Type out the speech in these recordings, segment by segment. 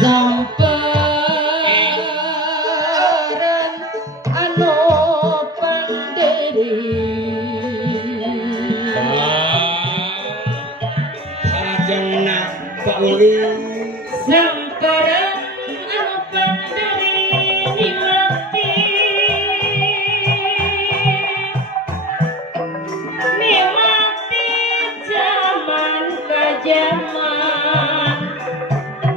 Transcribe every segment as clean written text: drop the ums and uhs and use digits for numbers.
samperan anu pandiri salajengna pauli samperan anu pandiri nimati zaman ka zaman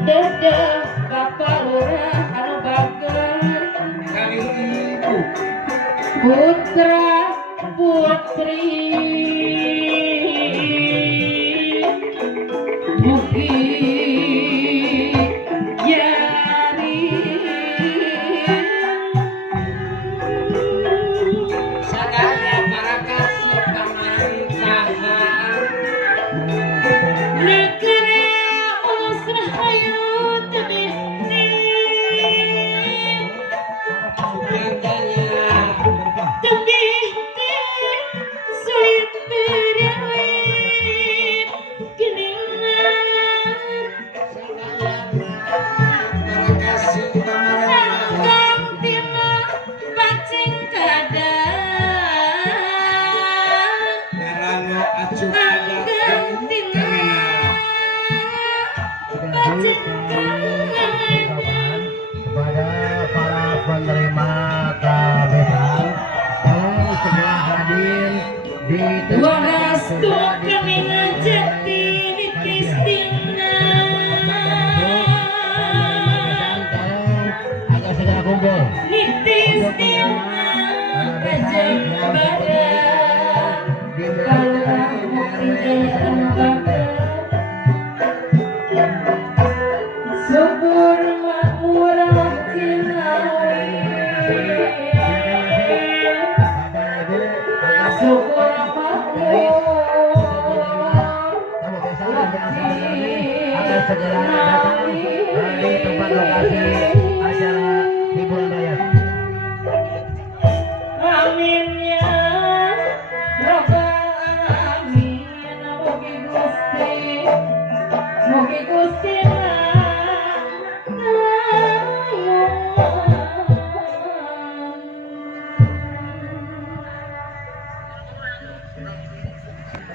dedeh kaparurah anu bager kali ibu putra putri mugi jari sadaya para kasih pamarisahan negeri usrahayu tebihti adanya tebihti sulit beriwit geningan para kasih pamarisahan Sanggang timah pacing keadaan Erano acuh Sanggang timah pacing keadaan kepada para penerima KBSan yang segera hadir di Warastu kami ngajati di Kristina agar segera kumpul. di Kristina kajang badan Kalau mukti jaya tembaga subur makmurah Cilawi subur agar segera datang di tempat lokasi acara hiburan raya. Amin ya Rabbal alamin. Mugi Gusti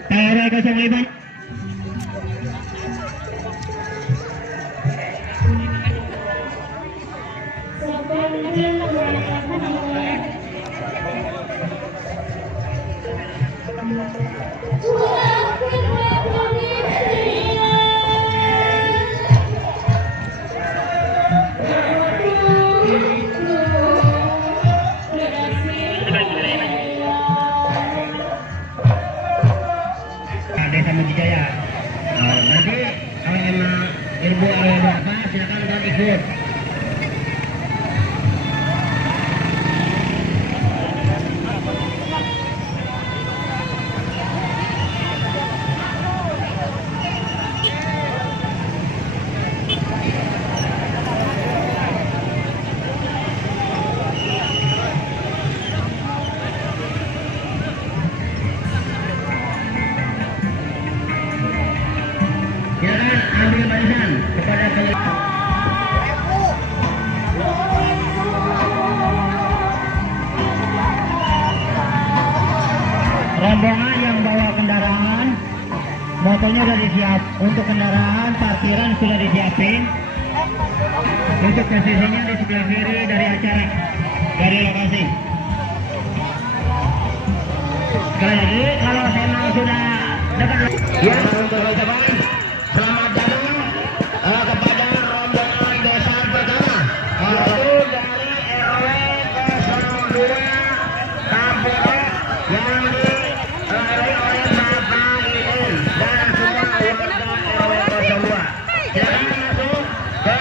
Para 05 Desa Mujijaya. Nanti kalau memang ilmu area berapa silakan kalian ikut. Silakan ambil barisan kepada kalian. Rombongan yang bawa kendaraan, motornya sudah disiap. Untuk kendaraan, parkiran sudah disiapin. Untuk posisinya di sebelah kiri dari acara, dari lokasi. Sekali lagi, kalau memang sudah dekat, ya untuk teman-teman, selamat datang kepada rombongan desa pertama, yaitu dari RW 02 Kampung yang dilayani oleh Bapak Iin dan semua warga RW 02. Silakan masuk ke